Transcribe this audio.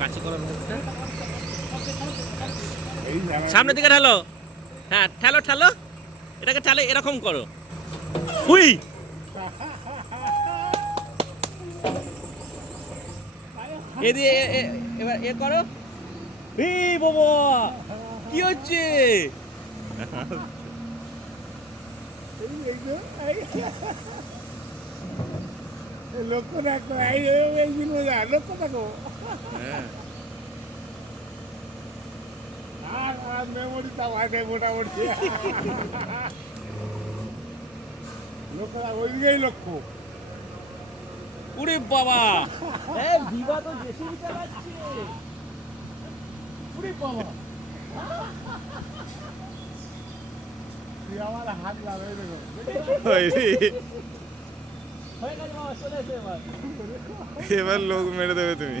কাছে করো মুখটা সামনের দিকে ঠেলো। হ্যাঁ ঠেলো ঠেলো। এটাকে ঠেলে এরকম করো। হুই! এ এবার এ করো। এই বাবা, কি হচ্ছে? লক্ষ্য রাখো লক্ষ্য থাকো হ্যাঁ আর আর মেমোরি তাও আছে মোটামুটি লক্ষ্য রাখো ওইদিকেই লক্ষ্য উরে বাবা। এ ভিভা তো জেসিবি চালাচ্ছে উরে বাবা। তুই আমার হাত লাগাই দেখো গেছে বাবা চলে এসে এবার। এবার লোক মেরে দেবে তুমি।